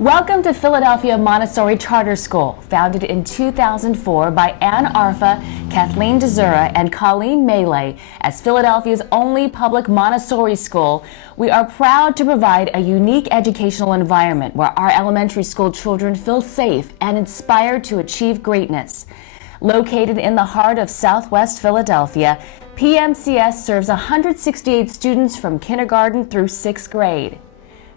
Welcome to Philadelphia Montessori Charter School, founded in 2004 by Ann Arfa, Kathleen DeZura, and Colleen Melee. As Philadelphia's only public Montessori school, we are proud to provide a unique educational environment where our elementary school children feel safe and inspired to achieve greatness. Located in the heart of Southwest Philadelphia, PMCS serves 168 students from kindergarten through 6th grade.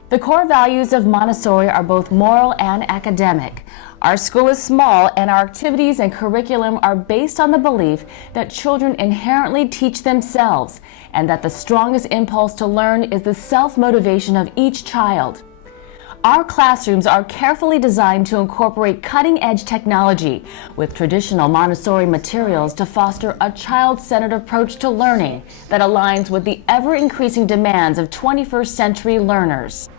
The core values of Montessori are both moral and academic. Our school is small, and our activities and curriculum are based on the belief that children inherently teach themselves, and that the strongest impulse to learn is the self-motivation of each child. Our classrooms are carefully designed to incorporate cutting-edge technology with traditional Montessori materials to foster a child-centered approach to learning that aligns with the ever-increasing demands of 21st century learners.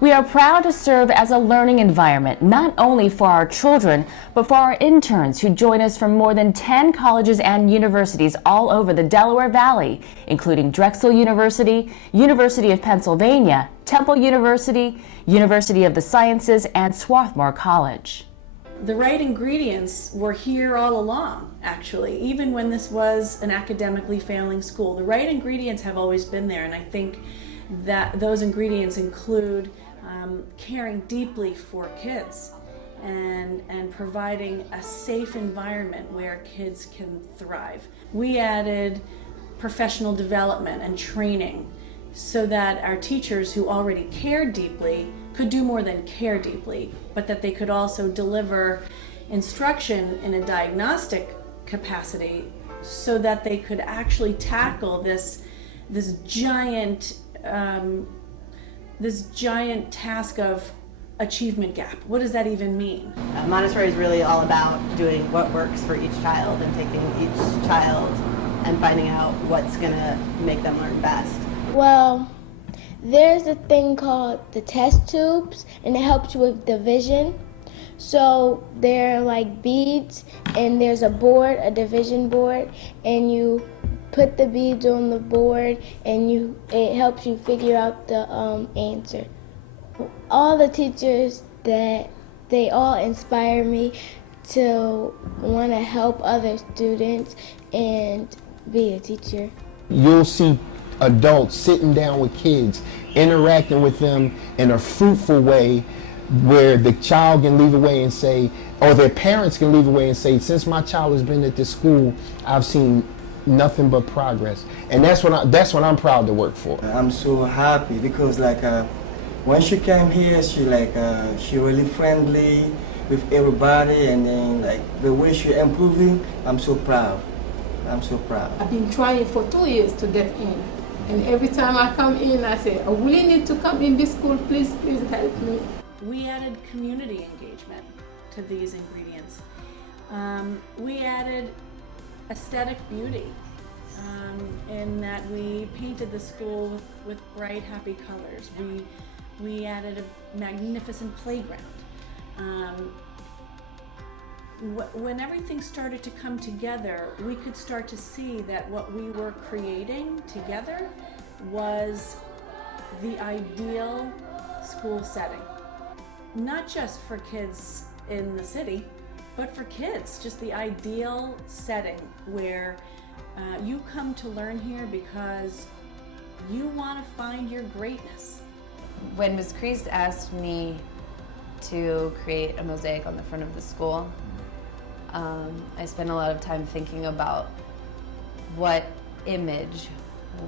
We are proud to serve as a learning environment, not only for our children, but for our interns who join us from more than 10 colleges and universities all over the Delaware Valley, including Drexel University, University of Pennsylvania, Temple University, University of the Sciences, and Swarthmore College. The right ingredients were here all along, actually, even when this was an academically failing school. The right ingredients have always been there, and I think that those ingredients include caring deeply for kids and providing a safe environment where kids can thrive. We added professional development and training so that our teachers who already cared deeply could do more than care deeply, but that they could also deliver instruction in a diagnostic capacity so that they could actually tackle this giant task of achievement gap. What does that even mean? Montessori is really all about doing what works for each child and taking each child and finding out what's going to make them learn best. Well, there's a thing called the test tubes, and it helps you with division. So they're like beads, and there's a board, a division board, and you put the beads on the board, and it helps you figure out the answer. All the teachers, they all inspire me to want to help other students and be a teacher. You'll see adults sitting down with kids, interacting with them in a fruitful way, where the child can leave away and say, or their parents can leave away and say, since my child has been at this school, I've seen nothing but progress. And that's what I'm proud to work for. I'm so happy because when she came here, she really friendly with everybody, and then the way she improving, I'm so proud. I'm so proud. I've been trying for 2 years to get in, and every time I come in, I say, I really need to come in this school, please help me. We added community engagement to these ingredients. We added aesthetic beauty in that we painted the school with bright, happy colors. We added a magnificent playground. When everything started to come together, we could start to see that what we were creating together was the ideal school setting. Not just for kids in the city, but for kids, just the ideal setting where you come to learn here because you want to find your greatness. When Ms. Kreese asked me to create a mosaic on the front of the school, I spent a lot of time thinking about what image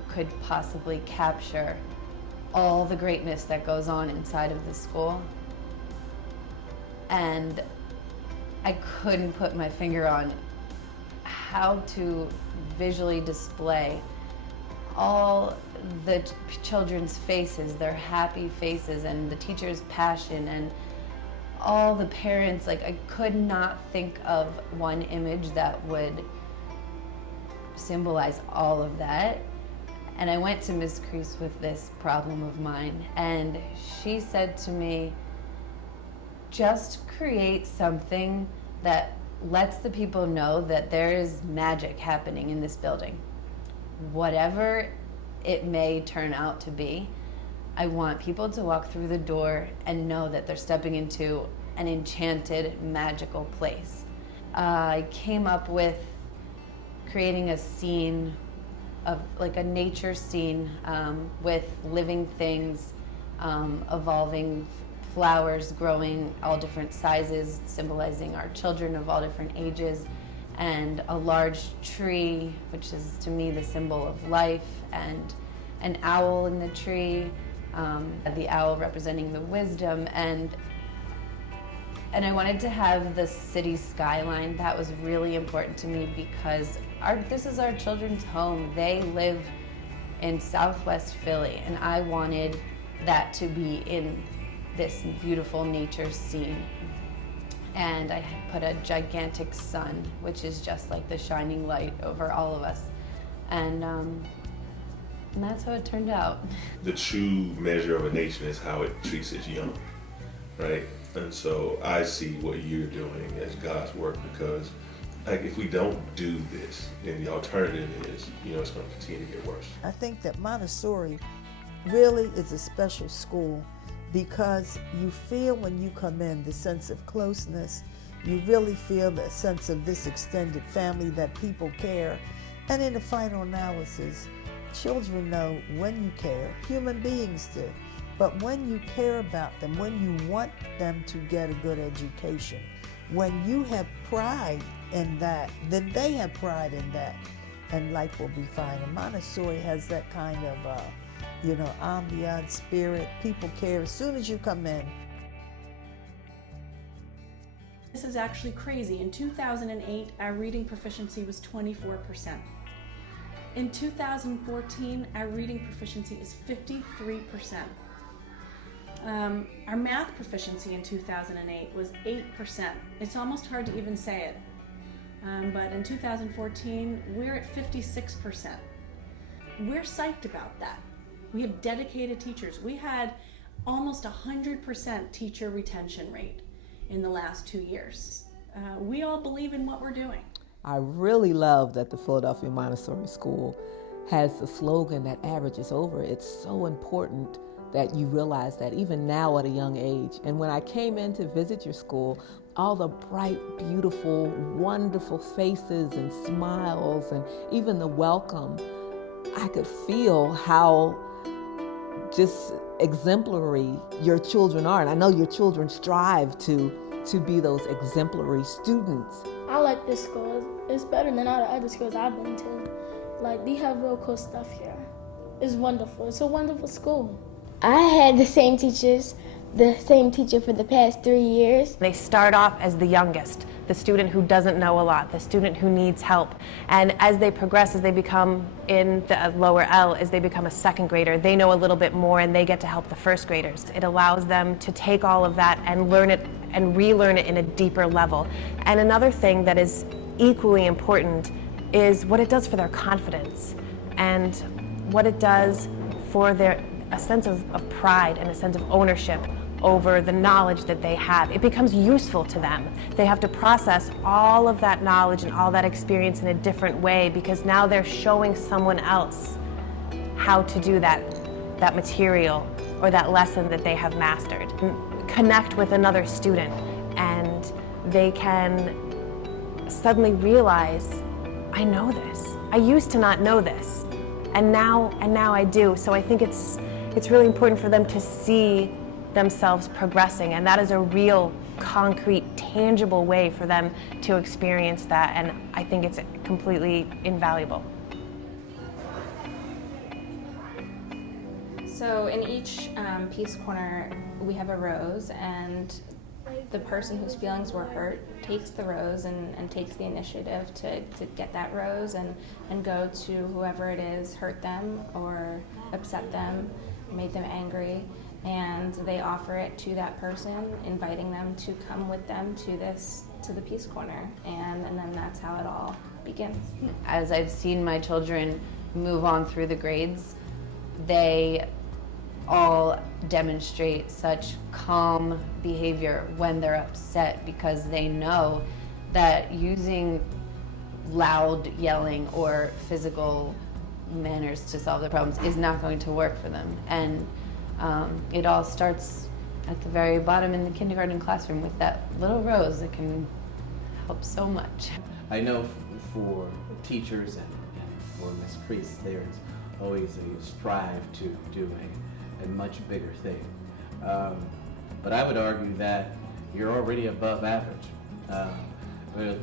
could possibly capture all the greatness that goes on inside of the school. And I couldn't put my finger on how to visually display all the children's faces, their happy faces, and the teachers' passion, and all the parents. I could not think of one image that would symbolize all of that. And I went to Ms. Kreese with this problem of mine, and she said to me, just create something that lets the people know that there is magic happening in this building. Whatever it may turn out to be, I want people to walk through the door and know that they're stepping into an enchanted, magical place. I came up with creating a scene of like a nature scene with living things, evolving flowers growing all different sizes, symbolizing our children of all different ages, and a large tree, which is to me the symbol of life, and an owl in the tree, the owl representing the wisdom, and I wanted to have the city skyline. That was really important to me because this is our children's home. They live in Southwest Philly, and I wanted that to be in this beautiful nature scene. And I put a gigantic sun, which is just like the shining light over all of us. And that's how it turned out. The true measure of a nation is how it treats its young, right? And so I see what you're doing as God's work, because like if we don't do this, then the alternative is, it's going to continue to get worse. I think that Montessori really is a special school because you feel when you come in the sense of closeness. You really feel the sense of this extended family, that people care. And in the final analysis, children know when you care, human beings do. But when you care about them, when you want them to get a good education, when you have pride in that, then they have pride in that, and life will be fine. And Montessori has that kind of, ambiance, spirit. People care as soon as you come in. This is actually crazy. In 2008, our reading proficiency was 24%. In 2014, our reading proficiency is 53%. Our math proficiency in 2008 was 8%. It's almost hard to even say it. But in 2014, we're at 56%. We're psyched about that. We have dedicated teachers. We had almost 100% teacher retention rate in the last 2 years. We all believe in what we're doing. I really love that the Philadelphia Montessori School has the slogan that average is over. It's so important that you realize that even now at a young age. And when I came in to visit your school, all the bright, beautiful, wonderful faces and smiles, and even the welcome, I could feel how just exemplary your children are. And I know your children strive to be those exemplary students. I like this school. It's better than all the other schools I've been to. Like, they have real cool stuff here. It's wonderful. It's a wonderful school. I had the same teacher for the past 3 years. They start off as the youngest, the student who doesn't know a lot, the student who needs help. And as they progress, as they become in the lower L, as they become a second grader, they know a little bit more and they get to help the first graders. It allows them to take all of that and learn it and relearn it in a deeper level. And another thing that is equally important is what it does for their confidence and what it does for a sense of pride and a sense of ownership over the knowledge that they have. It becomes useful to them. They have to process all of that knowledge and all that experience in a different way because now they're showing someone else how to do that material or that lesson that they have mastered. Connect with another student and they can suddenly realize, I know this. I used to not know this. And now I do. So I think it's really important for them to see themselves progressing, and that is a real, concrete, tangible way for them to experience that, and I think it's completely invaluable. So in each Peace Corner, we have a rose, and the person whose feelings were hurt takes the rose and takes the initiative to get that rose and go to whoever it is hurt them or upset them, made them angry, and they offer it to that person, inviting them to come with them to the Peace Corner, and then that's how it all begins. As I've seen my children move on through the grades, they all demonstrate such calm behavior when they're upset because they know that using loud yelling or physical manners to solve their problems is not going to work for them. And It all starts at the very bottom in the kindergarten classroom with that little rose that can help so much. I know for teachers and for Ms. Priest, there's always a strive to do a much bigger thing. But I would argue that you're already above average.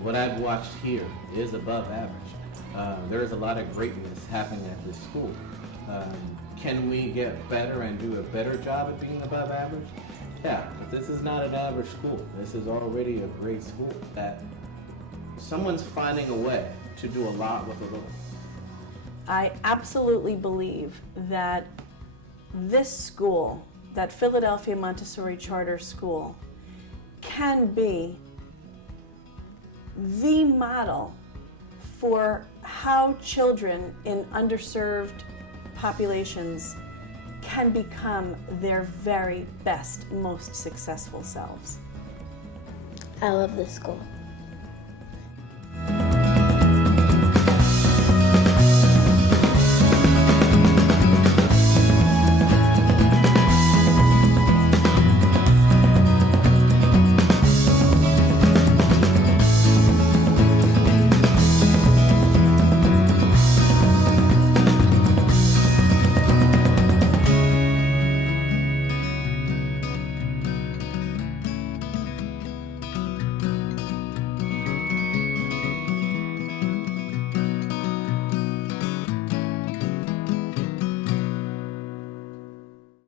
What I've watched here is above average. There is a lot of greatness happening at this school. Can we get better and do a better job at being above average? Yeah, but this is not an average school. This is already a great school. That someone's finding a way to do a lot with a little. I absolutely believe that this school, that Philadelphia Montessori Charter School, can be the model for how children in underserved populations can become their very best, most successful selves. I love this school.